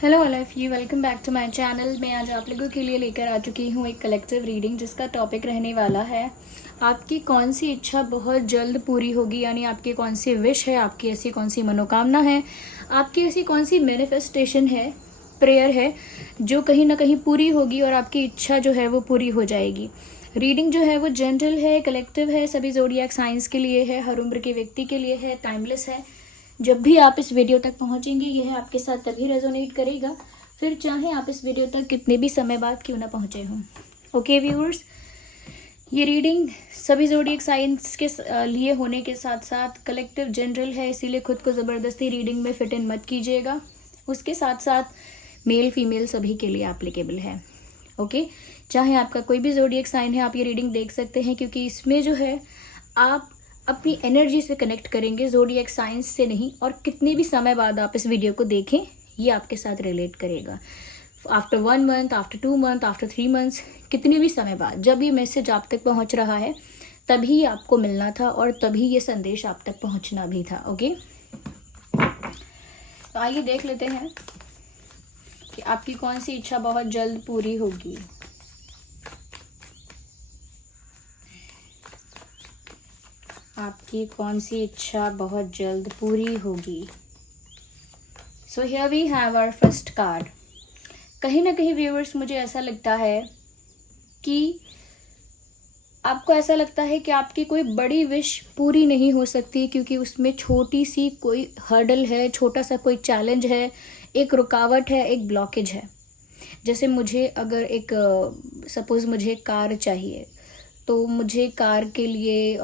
Hello all of you, welcome back to my channel. मैं आज आप लोगों के लिए लेकर आ चुकी हूँ एक कलेक्टिव रीडिंग जिसका टॉपिक रहने वाला है आपकी कौन सी इच्छा बहुत जल्द पूरी होगी, यानी आपकी कौन सी विश है, आपकी ऐसी कौन सी मनोकामना है, आपकी ऐसी कौन सी मैनिफेस्टेशन है, प्रेयर है जो कहीं ना कहीं पूरी होगी और आपकी इच्छा जो है वो पूरी हो जाएगी। रीडिंग जो है वो जनरल है, कलेक्टिव है, सभी ज़ोडिएक साइंस के लिए है, हर उम्र के व्यक्ति के लिए है, टाइमलेस है। जब भी आप इस वीडियो तक पहुंचेंगे यह आपके साथ तभी रेजोनेट करेगा, फिर चाहे आप इस वीडियो तक कितने भी समय बाद क्यों ना पहुंचे हों। ओके व्यूअर्स, ये रीडिंग सभी ज़ोडिएक साइंस के लिए होने के साथ साथ कलेक्टिव जनरल है, इसीलिए खुद को ज़बरदस्ती रीडिंग में फिट इन मत कीजिएगा। उसके साथ साथ मेल फीमेल सभी के लिए एप्लीकेबल है। ओके, चाहे आपका कोई भी ज़ोडिएक साइन है आप ये रीडिंग देख सकते हैं, क्योंकि इसमें जो है आप अपनी एनर्जी से कनेक्ट करेंगे, ज़ोडिएक साइंस से नहीं। और कितने भी समय बाद आप इस वीडियो को देखें ये आपके साथ रिलेट करेगा। After 1 month, after 2 month, after 3 months, कितने भी समय बाद जब ये मैसेज आप तक पहुंच रहा है तभी आपको मिलना था और तभी ये संदेश आप तक पहुंचना भी था। ओके, तो आइए देख लेते हैं कि आपकी कौन सी इच्छा बहुत जल्द पूरी होगी। आपकी कौन सी इच्छा बहुत जल्द पूरी होगी। So here we have our first card. कहीं ना कहीं व्यूअर्स मुझे ऐसा लगता है कि आपको ऐसा लगता है कि आपकी कोई बड़ी विश पूरी नहीं हो सकती, क्योंकि उसमें छोटी सी कोई हर्डल है, छोटा सा कोई चैलेंज है, एक रुकावट है, एक ब्लॉकेज है। जैसे मुझे अगर एक सपोज मुझे कार चाहिए तो मुझे कार के लिए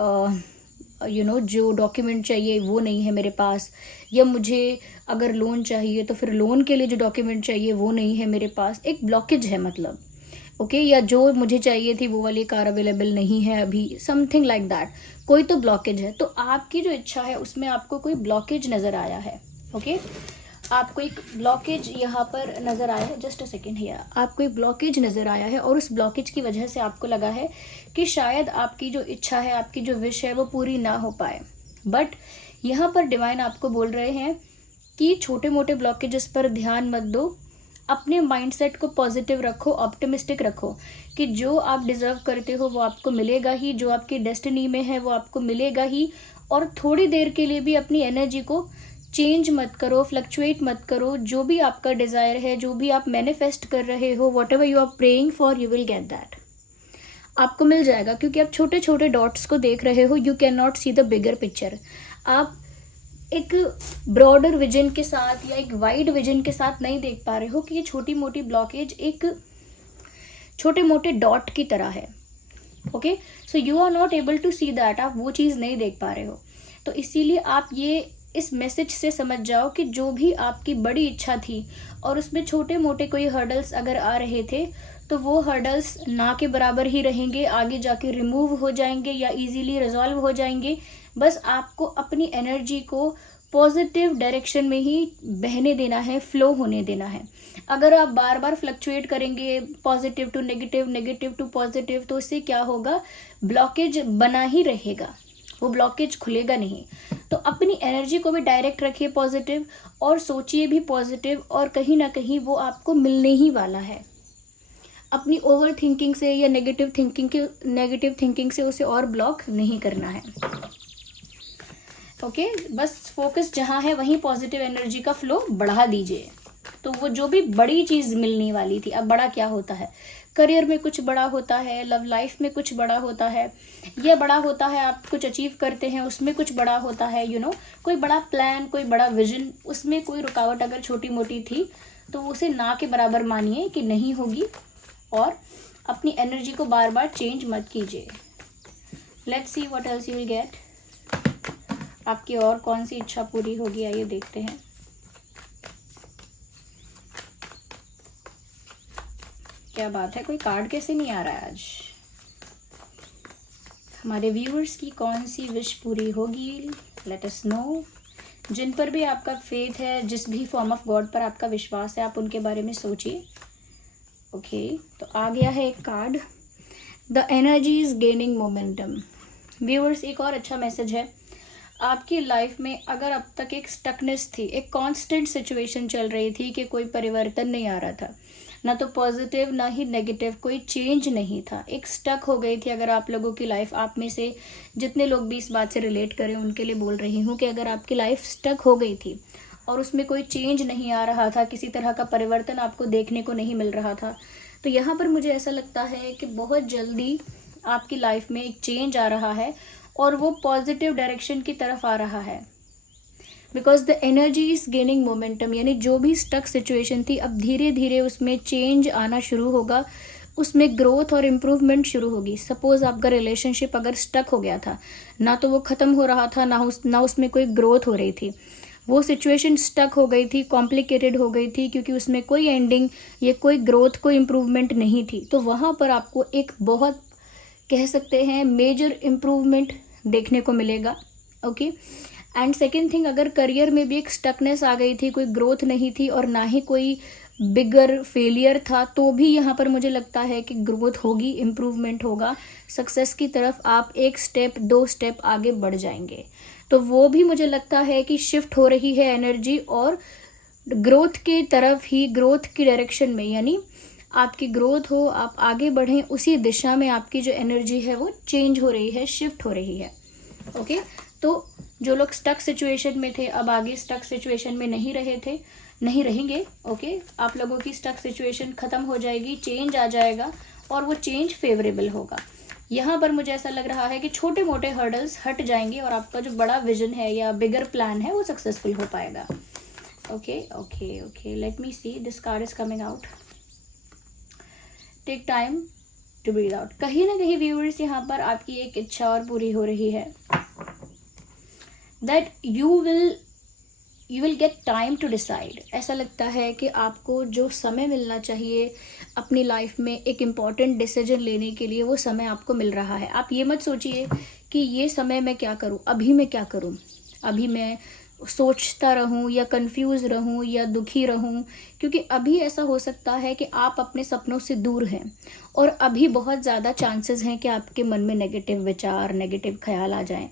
जो डॉक्यूमेंट चाहिए वो नहीं है मेरे पास, या मुझे अगर लोन चाहिए तो फिर लोन के लिए जो डॉक्यूमेंट चाहिए वो नहीं है मेरे पास, एक ब्लॉकेज है मतलब। ओके, या जो मुझे चाहिए थी वो वाली कार अवेलेबल नहीं है अभी, समथिंग लाइक दैट, कोई तो ब्लॉकेज है। तो आपकी जो इच्छा है उसमें आपको कोई ब्लॉकेज नज़र आया है। ओके, आपको एक ब्लॉकेज यहाँ पर नज़र आया है, जस्ट अ सेकेंड हियर, आपको एक ब्लॉकेज नज़र आया है और उस ब्लॉकेज की वजह से आपको लगा है कि शायद आपकी जो इच्छा है, आपकी जो विश है वो पूरी ना हो पाए। बट यहाँ पर डिवाइन आपको बोल रहे हैं कि छोटे मोटे ब्लॉकेजेस पर ध्यान मत दो, अपने माइंडसेट को पॉजिटिव रखो, ऑप्टिमिस्टिक रखो कि जो आप डिज़र्व करते हो वो आपको मिलेगा ही, जो आपकी डेस्टिनी में है वो आपको मिलेगा ही। और थोड़ी देर के लिए भी अपनी एनर्जी को चेंज मत करो, फ्लक्चुएट मत करो। जो भी आपका डिज़ायर है, जो भी आप मैनिफेस्ट कर रहे हो, whatever you are praying for, you will get that, आपको मिल जाएगा। क्योंकि आप छोटे छोटे डॉट्स को देख रहे हो, you can not see the bigger picture. आप एक ब्रॉडर विजन के साथ या एक वाइड विजन के साथ नहीं देख पा रहे हो कि ये छोटी मोटी ब्लॉकेज एक छोटे मोटे डॉट की तरह है। Okay, so you are not able to see that, आप वो चीज़ नहीं देख पा रहे हो। तो इसीलिए आप ये इस मैसेज से समझ जाओ कि जो भी आपकी बड़ी इच्छा थी और उसमें छोटे मोटे कोई हर्डल्स अगर आ रहे थे तो वो हर्डल्स ना के बराबर ही रहेंगे, आगे जाके रिमूव हो जाएंगे या इजीली रिजॉल्व हो जाएंगे। बस आपको अपनी एनर्जी को पॉजिटिव डायरेक्शन में ही बहने देना है, फ्लो होने देना है। अगर आप बार बार फ्लक्चुएट करेंगे positive to negative, negative to positive, तो इससे क्या होगा, ब्लॉकेज बना ही रहेगा, वो ब्लॉकेज खुलेगा नहीं। तो अपनी एनर्जी को भी डायरेक्ट रखिए पॉजिटिव और सोचिए भी पॉजिटिव, और कहीं ना कहीं वो आपको मिलने ही वाला है। अपनी ओवर थिंकिंग से या नेगेटिव थिंकिंग से उसे और ब्लॉक नहीं करना है। ओके, बस फोकस जहाँ है वहीं पॉजिटिव एनर्जी का फ्लो बढ़ा दीजिए। तो वो जो भी बड़ी चीज़ मिलने वाली थी, अब बड़ा क्या होता है, करियर में कुछ बड़ा होता है, लव लाइफ में कुछ बड़ा होता है, ये बड़ा होता है, आप कुछ अचीव करते हैं उसमें कुछ बड़ा होता है, कोई बड़ा प्लान, कोई बड़ा विजन, उसमें कोई रुकावट अगर छोटी मोटी थी तो उसे ना के बराबर मानिए कि नहीं होगी, और अपनी एनर्जी को बार बार चेंज मत कीजिए। Let's see what else you will gate. आपकी और कौन सी इच्छा पूरी होगी, आइए देखते हैं। क्या बात है, कोई कार्ड कैसे नहीं आ रहा है आज। हमारे व्यूअर्स की कौन सी विश पूरी होगी, लेट अस नो। जिन पर भी आपका फेथ है, जिस भी फॉर्म ऑफ गॉड पर आपका विश्वास है, आप उनके बारे में सोचिए। ओके, तो आ गया है एक card, the energy is gaining momentum. Viewers, एक और अच्छा मैसेज है, आपकी लाइफ में अगर अब तक एक स्टकनेस थी, एक कांस्टेंट सिचुएशन चल रही थी कि कोई परिवर्तन नहीं आ रहा था, ना तो पॉजिटिव ना ही नेगेटिव, कोई चेंज नहीं था, एक स्टक हो गई थी अगर आप लोगों की लाइफ, आप में से जितने लोग भी इस बात से रिलेट करें उनके लिए बोल रही हूँ कि अगर आपकी लाइफ स्टक हो गई थी और उसमें कोई चेंज नहीं आ रहा था, किसी तरह का परिवर्तन आपको देखने को नहीं मिल रहा था, तो यहाँ पर मुझे ऐसा लगता है कि बहुत जल्दी आपकी लाइफ में एक चेंज आ रहा है और वो पॉजिटिव डायरेक्शन की तरफ आ रहा है। Because the energy is gaining momentum, यानी जो भी स्टक सिचुएशन थी अब धीरे धीरे उसमें चेंज आना शुरू होगा, उसमें ग्रोथ और इम्प्रूवमेंट शुरू होगी। सपोज आपका रिलेशनशिप अगर स्टक हो गया था, ना तो वो ख़त्म हो रहा था, ना उसमें कोई ग्रोथ हो रही थी, वो सिचुएशन स्टक हो गई थी, कॉम्प्लिकेटेड हो गई थी, क्योंकि उसमें कोई एंडिंग या कोई ग्रोथ, कोई इम्प्रूवमेंट नहीं थी, तो वहाँ पर आपको एक बहुत कह सकते हैं मेजर इम्प्रूवमेंट देखने को मिलेगा। ओके, एंड सेकेंड थिंग, अगर करियर में भी एक स्टकनेस आ गई थी, कोई ग्रोथ नहीं थी और ना ही कोई बिगर फेलियर था, तो भी यहाँ पर मुझे लगता है कि ग्रोथ होगी, इम्प्रूवमेंट होगा, सक्सेस की तरफ आप एक स्टेप 2 स्टेप आगे बढ़ जाएंगे। तो वो भी मुझे लगता है कि शिफ्ट हो रही है एनर्जी और ग्रोथ के तरफ ही, ग्रोथ की डायरेक्शन में, यानी आपकी ग्रोथ हो, आप आगे बढ़ें, उसी दिशा में आपकी जो एनर्जी है वो चेंज हो रही है, शिफ्ट हो रही है। ओके, तो जो लोग स्टक सिचुएशन में थे अब आगे स्टक सिचुएशन में नहीं रहेंगे। ओके, आप लोगों की स्टक सिचुएशन खत्म हो जाएगी, चेंज आ जाएगा और वो चेंज फेवरेबल होगा। यहाँ पर मुझे ऐसा लग रहा है कि छोटे मोटे हर्डल्स हट जाएंगे और आपका जो बड़ा विजन है या बिगर प्लान है वो सक्सेसफुल हो पाएगा। Okay okay okay, let me see, this card is coming out. Take time to breathe out. कहीं ना कहीं व्यूअर्स यहाँ पर आपकी एक इच्छा और पूरी हो रही है, that you will get time to decide. ऐसा लगता है कि आपको जो समय मिलना चाहिए अपनी लाइफ में एक इम्पॉर्टेंट डिसीजन लेने के लिए, वो समय आपको मिल रहा है। आप ये मत सोचिए कि ये समय मैं क्या करूं, अभी मैं क्या करूं, अभी मैं सोचता रहूं या कंफ्यूज रहूं या दुखी रहूं, क्योंकि अभी ऐसा हो सकता है कि आप अपने सपनों से दूर हैं और अभी बहुत ज़्यादा चांसेस हैं कि आपके मन में नेगेटिव विचार, नेगेटिव ख्याल आ जाएं।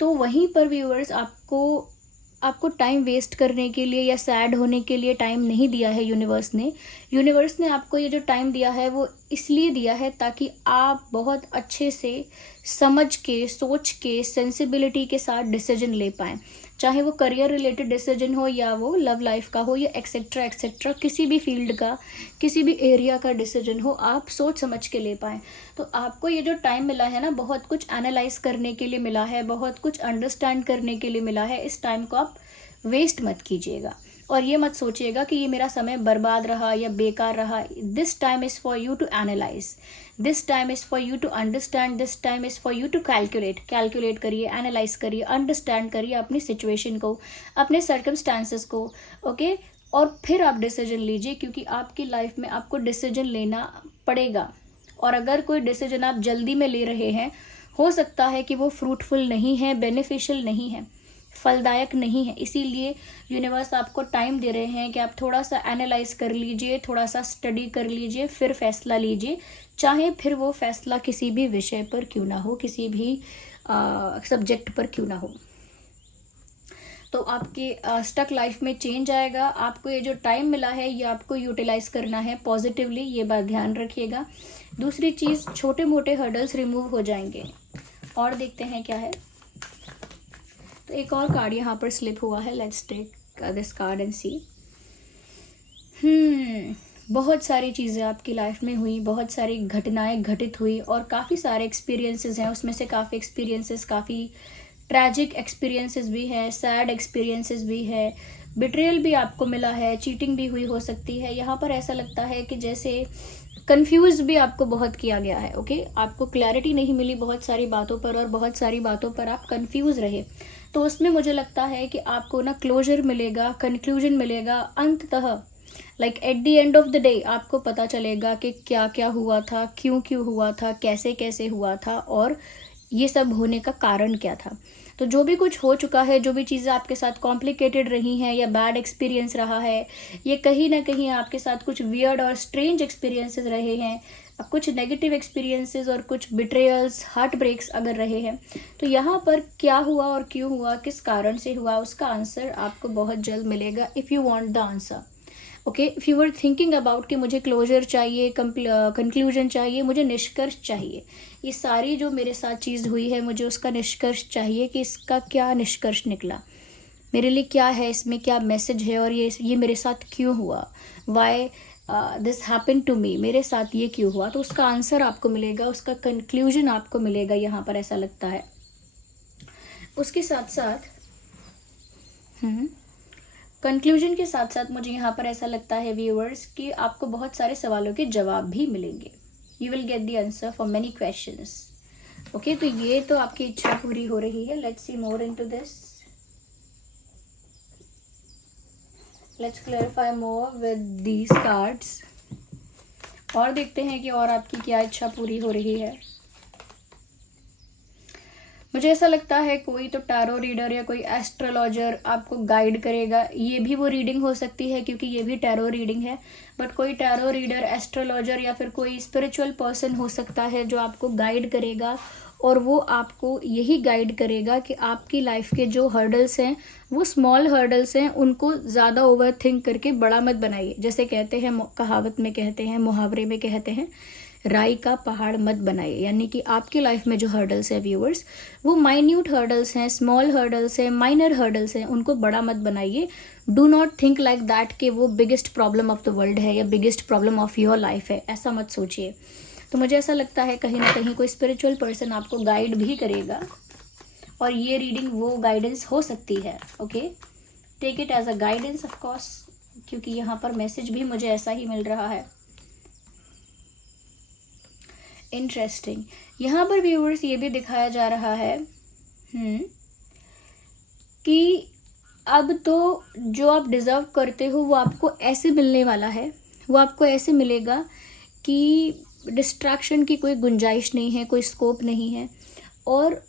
तो वहीं पर व्यूअर्स आपको टाइम वेस्ट करने के लिए या सैड होने के लिए टाइम नहीं दिया है यूनिवर्स ने आपको ये जो टाइम दिया है वो इसलिए दिया है ताकि आप बहुत अच्छे से समझ के, सोच के, सेंसिबिलिटी के साथ डिसीजन ले पाएँ, चाहे वो करियर रिलेटेड डिसीजन हो या वो लव लाइफ का हो या एक्सेट्रा एक्सेट्रा, किसी भी फील्ड का, किसी भी एरिया का डिसीजन हो, आप सोच समझ के ले पाएँ। तो आपको ये जो टाइम मिला है ना, बहुत कुछ एनालाइज करने के लिए मिला है, बहुत कुछ अंडरस्टैंड करने के लिए मिला है। इस टाइम को आप वेस्ट मत कीजिएगा और ये मत सोचिएगा कि ये मेरा समय बर्बाद रहा या बेकार रहा। This time is for you to analyse, this time is for you to understand, this time is for you to calculate करिए, एनालाइज करिए, अंडरस्टैंड करिए अपनी सिचुएशन को, अपने सर्कमस्टांसेस को। ओके, और फिर आप डिसीजन लीजिए, क्योंकि आपकी लाइफ में आपको डिसीजन लेना पड़ेगा। और अगर कोई डिसीजन आप जल्दी में ले रहे हैं, हो सकता है कि वो फ्रूटफुल नहीं है, बेनिफिशियल नहीं है, फलदायक नहीं है। इसीलिए यूनिवर्स आपको टाइम दे रहे हैं कि आप थोड़ा सा एनालाइज कर लीजिए, थोड़ा सा स्टडी कर लीजिए, फिर फैसला लीजिए, चाहे फिर वो फैसला किसी भी विषय पर क्यों ना हो, किसी भी सब्जेक्ट पर क्यों ना हो। तो आपके स्टक लाइफ में चेंज आएगा। आपको ये जो टाइम मिला है ये आपको यूटिलाइज करना है पॉजिटिवली, ये बात ध्यान रखिएगा। दूसरी चीज़, छोटे मोटे हर्डल्स रिमूव हो जाएंगे। और देखते हैं क्या है। तो एक और कार्ड यहाँ पर स्लिप हुआ है, let's take this card and see. बहुत सारी चीज़ें आपकी लाइफ में हुई, बहुत सारी घटनाएं घटित हुई और काफ़ी सारे एक्सपीरियंसेस हैं। उसमें से काफ़ी एक्सपीरियंसेस काफ़ी ट्रैजिक एक्सपीरियंसेस भी है, सैड एक्सपीरियंसेस भी है, बिट्रेयल भी आपको मिला है, चीटिंग भी हुई हो सकती है। यहाँ पर ऐसा लगता है कि जैसे कंफ्यूज भी आपको बहुत किया गया है। ओके, आपको क्लैरिटी नहीं मिली बहुत सारी बातों पर और बहुत सारी बातों पर आप कंफ्यूज रहे। तो उसमें मुझे लगता है कि आपको ना क्लोजर मिलेगा, कंक्लूजन मिलेगा, अंततः like at the end of the day आपको पता चलेगा कि क्या क्या हुआ था, क्यों क्यों हुआ था, कैसे कैसे हुआ था और ये सब होने का कारण क्या था। तो जो भी कुछ हो चुका है, जो भी चीज़ें आपके साथ कॉम्प्लिकेटेड रही हैं या बैड एक्सपीरियंस रहा है, ये कहीं ना कहीं आपके साथ कुछ वियर्ड और स्ट्रेंज एक्सपीरियंसेस रहे हैं, कुछ नेगेटिव एक्सपीरियंसेस और कुछ बिट्रेयल्स, हार्ट ब्रेक्स अगर रहे हैं, तो यहाँ पर क्या हुआ और क्यों हुआ, किस कारण से हुआ, उसका आंसर आपको बहुत जल्द मिलेगा if you want the answer. Okay, if you are thinking about कि मुझे क्लोजर चाहिए, कंक्लूजन चाहिए, मुझे निष्कर्ष चाहिए, ये सारी जो मेरे साथ चीज़ हुई है मुझे उसका निष्कर्ष चाहिए कि इसका क्या निष्कर्ष निकला, मेरे लिए क्या है, इसमें क्या मैसेज है, और ये मेरे साथ क्यों हुआ, why this happen to me, मेरे साथ ये क्यों हुआ, तो उसका आंसर आपको मिलेगा, उसका कंक्लूजन आपको मिलेगा यहाँ पर, ऐसा लगता है। उसके साथ साथ कंक्लूजन के साथ साथ मुझे यहाँ पर ऐसा लगता है व्यूअर्स कि आपको बहुत सारे सवालों के जवाब भी मिलेंगे। You will get the answer for many questions. Okay, तो ये तो आपकी इच्छा पूरी हो रही है। Let's see more into this, let's clarify more with these cards, और देखते हैं कि और आपकी क्या इच्छा पूरी हो रही है। मुझे ऐसा लगता है कोई तो टैरो रीडर या कोई एस्ट्रोलॉजर आपको गाइड करेगा। ये भी वो रीडिंग हो सकती है क्योंकि ये भी टैरो रीडिंग है, बट कोई टैरो रीडर, एस्ट्रोलॉजर या फिर कोई स्पिरिचुअल पर्सन हो सकता है जो आपको गाइड करेगा, और वो आपको यही गाइड करेगा कि आपकी लाइफ के जो हर्डल्स हैं वो स्मॉल हर्डल्स हैं, उनको ज़्यादा ओवर थिंक करके बड़ा मत बनाइए। जैसे कहते हैं, कहावत में कहते हैं, मुहावरे में कहते हैं, राई का पहाड़ मत बनाइए। यानी कि आपकी लाइफ में जो हर्डल्स है व्यूअर्स, वो माइन्यूट हर्डल्स हैं, स्मॉल हर्डल्स हैं, माइनर हर्डल्स हैं, उनको बड़ा मत बनाइए। Do not think like that कि वो biggest problem of the world है या biggest problem of your life है, ऐसा मत सोचिए। तो मुझे ऐसा लगता है कहीं ना कहीं कोई स्पिरिचुअल पर्सन आपको गाइड भी करेगा, और ये रीडिंग वो गाइडेंस हो सकती है। Okay, take it as a guidance of course, क्योंकि यहाँ पर मैसेज भी मुझे ऐसा ही मिल रहा है। इंटरेस्टिंग, यहाँ पर व्यूअर्स ये भी दिखाया जा रहा है कि अब तो जो आप डिज़र्व करते हो वो आपको ऐसे मिलने वाला है, वो आपको ऐसे मिलेगा कि डिस्ट्रैक्शन की कोई गुंजाइश नहीं है, कोई स्कोप नहीं है। और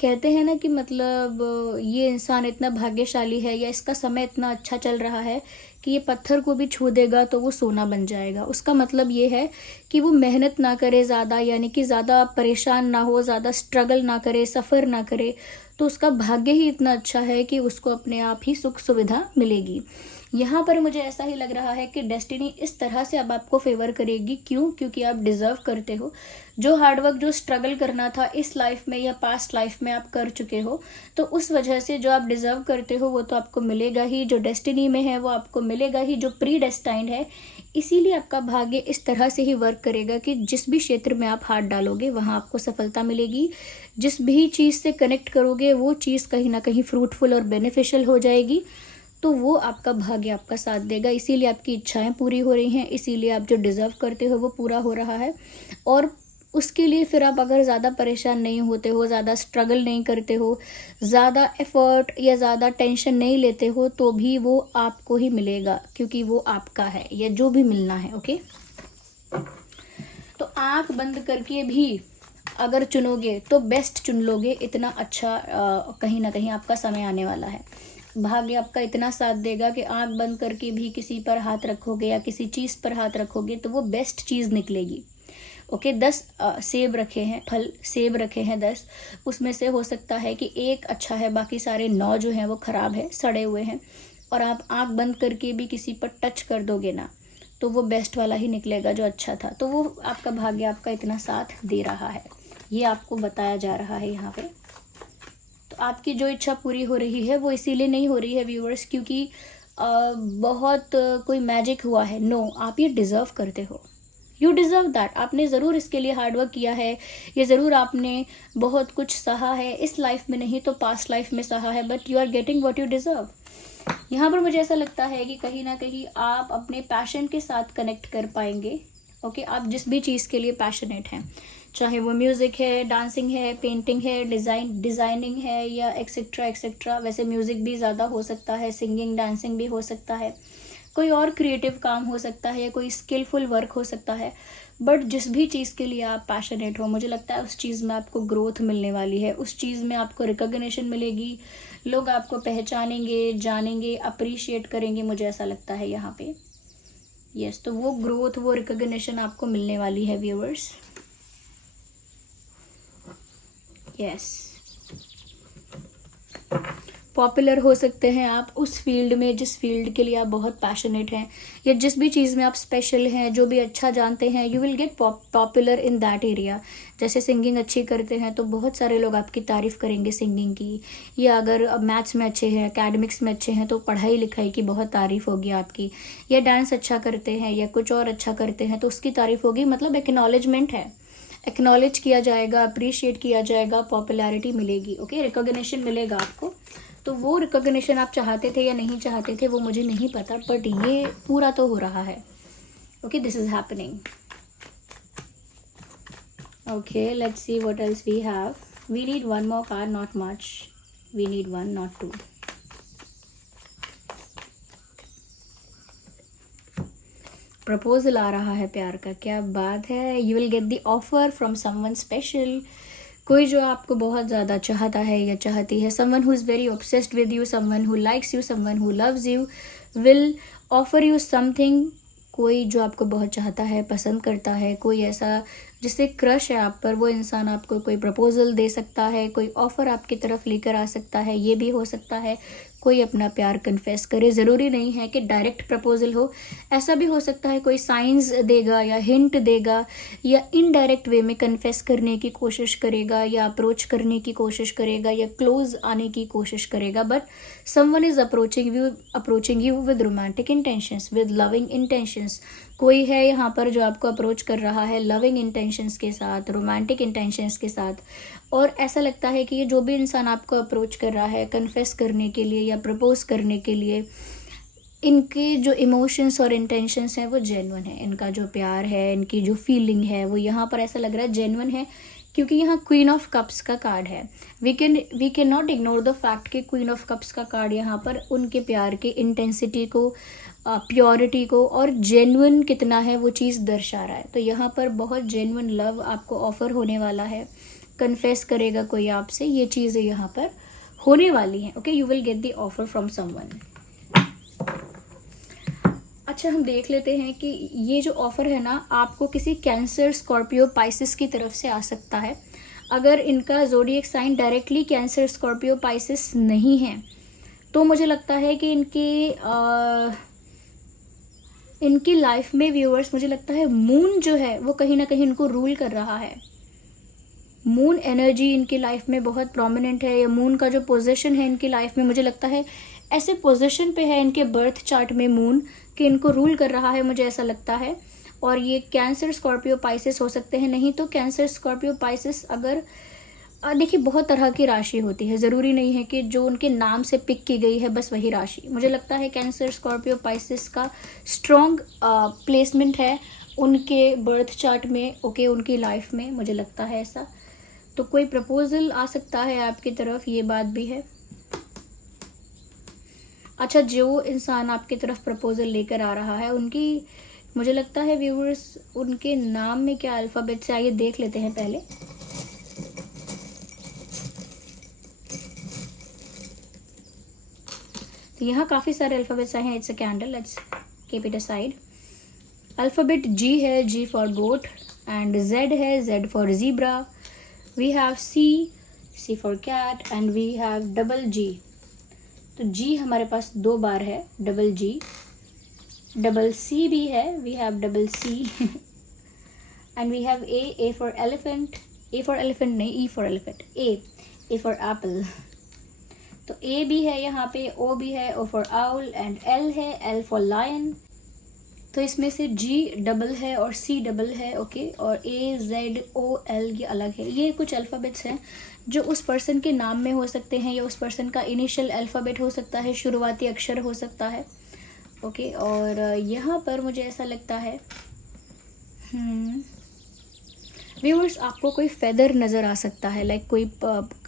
कहते हैं ना कि मतलब ये इंसान इतना भाग्यशाली है या इसका समय इतना अच्छा चल रहा है कि ये पत्थर को भी छू देगा तो वो सोना बन जाएगा। उसका मतलब ये है कि वो मेहनत ना करे ज़्यादा, यानी कि ज़्यादा परेशान ना हो, ज़्यादा स्ट्रगल ना करे, सफ़र ना करे, तो उसका भाग्य ही इतना अच्छा है कि उसको अपने आप ही सुख सुविधा मिलेगी। यहाँ पर मुझे ऐसा ही लग रहा है कि डेस्टिनी इस तरह से अब आपको फेवर करेगी। क्यों? क्योंकि आप डिज़र्व करते हो। जो हार्डवर्क, जो स्ट्रगल करना था इस लाइफ में या पास्ट लाइफ में आप कर चुके हो, तो उस वजह से जो आप डिज़र्व करते हो वो तो आपको मिलेगा ही, जो डेस्टिनी में है वो आपको मिलेगा ही, जो प्री डेस्टाइंड है। इसीलिए आपका भाग्य इस तरह से ही वर्क करेगा कि जिस भी क्षेत्र में आप हाथ डालोगे वहाँ आपको सफलता मिलेगी। जिस भी चीज़ से कनेक्ट करोगे वो चीज़ कहीं ना कहीं फ्रूटफुल और बेनिफिशियल हो जाएगी। तो वो आपका भाग्य आपका साथ देगा। इसीलिए आपकी इच्छाएं पूरी हो रही हैं, इसीलिए आप जो डिज़र्व करते हो वो पूरा हो रहा है। और उसके लिए फिर आप अगर ज़्यादा परेशान नहीं होते हो, ज़्यादा स्ट्रगल नहीं करते हो, ज़्यादा एफर्ट या ज़्यादा टेंशन नहीं लेते हो, तो भी वो आपको ही मिलेगा, क्योंकि वो आपका है या जो भी मिलना है। ओके, तो आँख बंद करके भी अगर चुनोगे तो बेस्ट चुन लोगे। इतना अच्छा कहीं ना कहीं आपका समय आने वाला है। भाग्य आपका इतना साथ देगा कि आंख बंद करके भी किसी पर हाथ रखोगे या किसी चीज़ पर हाथ रखोगे तो वो बेस्ट चीज़ निकलेगी। ओके, 10 सेब रखे हैं, फल सेब रखे हैं 10, उसमें से हो सकता है कि एक अच्छा है, बाकी सारे 9 जो हैं वो ख़राब है, सड़े हुए हैं। और आप आंख बंद करके भी किसी पर टच कर दोगे ना, तो वो बेस्ट वाला ही निकलेगा जो अच्छा था। तो वो आपका भाग्य आपका इतना साथ दे रहा है, ये आपको बताया जा रहा है यहाँ पे। तो आपकी जो इच्छा पूरी हो रही है वो इसीलिए नहीं हो रही है व्यूअर्स क्योंकि बहुत कोई मैजिक हुआ है। नो, आप ये डिज़र्व करते हो, यू डिज़र्व दैट। आपने ज़रूर इसके लिए हार्डवर्क किया है, ये ज़रूर आपने बहुत कुछ सहा है, इस लाइफ में नहीं तो पास्ट लाइफ में सहा है, but you are getting what you deserve. यहाँ पर मुझे ऐसा लगता है कि कहीं ना कहीं आप अपने पैशन के साथ कनेक्ट कर पाएंगे। ओके, आप जिस भी चीज़ के लिए पैशनेट हैं, चाहे वो म्यूज़िक है, डांसिंग है, पेंटिंग है, डिज़ाइनिंग है या एक्सेट्रा एक्सेट्रा। वैसे म्यूज़िक भी ज़्यादा हो सकता है, सिंगिंग डांसिंग भी हो सकता है, कोई और क्रिएटिव काम हो सकता है या कोई स्किलफुल वर्क हो सकता है। बट जिस भी चीज़ के लिए आप पैशनेट हो, मुझे लगता है उस चीज़ में आपको ग्रोथ मिलने वाली है, उस चीज़ में आपको रिकॉग्निशन मिलेगी, लोग आपको पहचानेंगे, जानेंगे, अप्रिशिएट करेंगे। मुझे ऐसा लगता है यहाँ पे यस, तो वो ग्रोथ, वो रिकॉग्निशन आपको मिलने वाली है व्यूअर्स। यस, पॉपुलर हो सकते हैं आप उस फील्ड में जिस फील्ड के लिए आप बहुत पैशनेट हैं, या जिस भी चीज़ में आप स्पेशल हैं, जो भी अच्छा जानते हैं, you will gate popular in that area. जैसे सिंगिंग अच्छी करते हैं तो बहुत सारे लोग आपकी तारीफ़ करेंगे सिंगिंग की, या अगर मैथ्स में अच्छे हैं, एकेडमिक्स में अच्छे हैं, तो पढ़ाई लिखाई की बहुत तारीफ़ होगी आपकी, या डांस अच्छा करते हैं या कुछ और अच्छा करते हैं तो उसकी तारीफ़ होगी। मतलब एक्नॉलेजमेंट है, एक्नॉलेज किया जाएगा, अप्रिशिएट किया जाएगा, पॉपुलैरिटी मिलेगी, ओके, रिकॉग्निशन मिलेगा आपको। तो वो रिकॉग्निशन आप चाहते थे या नहीं चाहते थे वो मुझे नहीं पता, बट ये पूरा तो हो रहा है। Okay, this is happening. Okay, let's see what else we have. We need one more card, not much, we need one, not two. Proposal आ रहा है प्यार का, क्या बात है। You will get the offer from someone special, कोई जो आपको बहुत ज़्यादा चाहता है या चाहती है, someone who is very obsessed with you, someone who likes you, someone who loves you will offer you something. कोई जो आपको बहुत चाहता है, पसंद करता है, कोई ऐसा जिससे क्रश है आप पर, वो इंसान आपको कोई प्रपोजल दे सकता है, कोई ऑफ़र आपकी तरफ लेकर आ सकता है। ये भी हो सकता है कोई अपना प्यार कन्फेस करे, ज़रूरी नहीं है कि डायरेक्ट प्रपोजल हो, ऐसा भी हो सकता है कोई साइंस देगा या हिंट देगा, या इनडायरेक्ट वे में कन्फेस करने की कोशिश करेगा, या अप्रोच करने की कोशिश करेगा, या क्लोज आने की कोशिश करेगा। But someone is approaching you with romantic intentions, with loving intentions. कोई है यहाँ पर जो आपको अप्रोच कर रहा है लविंग इंटेंशंस के साथ, रोमांटिक इंटेंशंस के साथ। और ऐसा लगता है कि ये जो भी इंसान आपको अप्रोच कर रहा है कन्फेस करने के लिए या प्रपोज करने के लिए, इनके जो इमोशंस और इंटेंशंस हैं वो जेन्युइन है। इनका जो प्यार है, इनकी जो फीलिंग है वो यहाँ पर ऐसा लग रहा है जेन्युइन है, क्योंकि यहाँ क्वीन ऑफ कप्स का कार्ड है। We can not ignore the fact कि क्वीन ऑफ कप्स का कार्ड यहाँ पर उनके प्यार की इंटेंसिटी को, प्योरिटी को और जेन्युइन कितना है वो चीज़ दर्शा रहा है। तो यहाँ पर बहुत जेन्युइन लव आपको ऑफर होने वाला है, कन्फेस करेगा कोई आपसे, ये चीज़ें यहाँ पर होने वाली हैं। Okay, you will get the offer from someone. अच्छा, हम देख लेते हैं कि ये जो ऑफ़र है ना आपको किसी कैंसर, स्कॉर्पियो, पाइसिस की तरफ से आ सकता है। अगर इनका zodiac sign directly Cancer, Scorpio, Pisces नहीं है तो मुझे लगता है कि इनकी लाइफ में व्यूअर्स, मुझे लगता है मून जो है वो कहीं ना कहीं इनको रूल कर रहा है। मून एनर्जी इनकी लाइफ में बहुत प्रोमिनेंट है, या मून का जो पोजीशन है इनकी लाइफ में, मुझे लगता है ऐसे पोजीशन पे है इनके बर्थ चार्ट में मून कि इनको रूल कर रहा है, मुझे ऐसा लगता है। और ये कैंसर, स्कॉर्पियो, पाइसिस हो सकते हैं। नहीं तो कैंसर, स्कॉर्पियो, पाइसिस, अगर देखिए बहुत तरह की राशि होती है, ज़रूरी नहीं है कि जो उनके नाम से पिक की गई है बस वही राशि। मुझे लगता है कैंसर, स्कॉर्पियो, पाइसिस का स्ट्रॉन्ग प्लेसमेंट है उनके बर्थ चार्ट में, ओके, उनकी लाइफ में, मुझे लगता है ऐसा। तो कोई प्रपोजल आ सकता है आपकी तरफ, ये बात भी है। अच्छा, जो इंसान आपकी तरफ प्रपोजल लेकर आ रहा है उनकी, मुझे लगता है व्यूअर्स, उनके नाम में क्या अल्फ़ाबेट से, आइए देख लेते हैं पहले। तो यहाँ काफ़ी सारे अल्फ़ाबेट्स आए हैं। It's a candle, let's keep it aside. Alphabet G है, G for goat, and Z है, Z for zebra. We have C, C for cat, and we have double G. तो जी हमारे पास 2 बार है, डबल जी। Double C भी है, we have double C. And we have A for elephant, A for elephant नहीं, E for elephant, A for apple. तो A भी है यहाँ पे, ओ भी है, O for owl, and L है, एल फॉर लायन। तो इसमें से जी डबल है और सी डबल है, ओके, और ए, जेड, ओ, एल ये अलग है। ये कुछ अल्फ़ाबेट्स हैं जो उस पर्सन के नाम में हो सकते हैं, या उस पर्सन का इनिशियल अल्फ़ाबेट हो सकता है, शुरुआती अक्षर हो सकता है, ओके। और यहाँ पर मुझे ऐसा लगता है व्यूअर्स, आपको कोई फेदर नज़र आ सकता है, लाइक कोई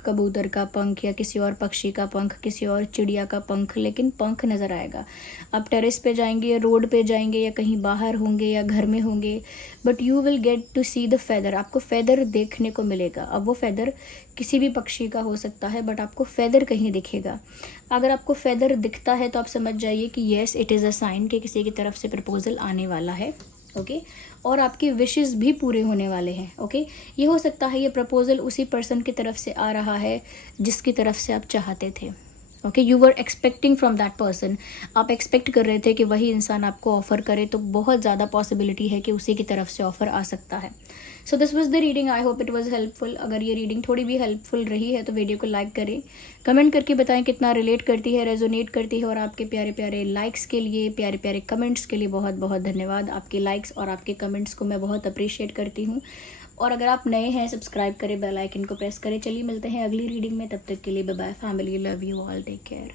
कबूतर का पंख या किसी और पक्षी का पंख, किसी और चिड़िया का पंख, लेकिन पंख नज़र आएगा। आप टेरेस पे जाएंगे या रोड पे जाएंगे या कहीं बाहर होंगे या घर में होंगे, but you will get to see the feather. आपको फेदर देखने को मिलेगा। अब वो फेदर किसी भी पक्षी का हो सकता है, बट आपको फेदर कहीं दिखेगा। अगर आपको फेदर दिखता है तो आप समझ जाइए कि yes, it is a sign कि किसी की तरफ से प्रपोजल आने वाला है। ओके और आपकी विशेस भी पूरे होने वाले हैं। ओके ये हो सकता है ये प्रपोजल उसी पर्सन की तरफ से आ रहा है जिसकी तरफ से आप चाहते थे। Okay you were expecting from that person. आप एक्सपेक्ट कर रहे थे कि वही इंसान आपको ऑफ़र करे, तो बहुत ज़्यादा पॉसिबिलिटी है कि उसी की तरफ से ऑफ़र आ सकता है। So this was the reading. I hope it was helpful. अगर ये रीडिंग थोड़ी भी हेल्पफुल रही है तो वीडियो को लाइक करें, कमेंट करके बताएं कितना रिलेट करती है, रेजोनेट करती है। और आपके प्यारे प्यारे लाइक्स के लिए, प्यारे प्यारे कमेंट्स के लिए बहुत बहुत धन्यवाद। आपके लाइक्स और आपके कमेंट्स को मैं बहुत अप्रिशिएट करती हूँ। और अगर आप नए हैं, सब्सक्राइब करें, बेल आइकन को प्रेस करें। चलिए मिलते हैं अगली रीडिंग में, तब तक के लिए bye bye family, love you all, take care.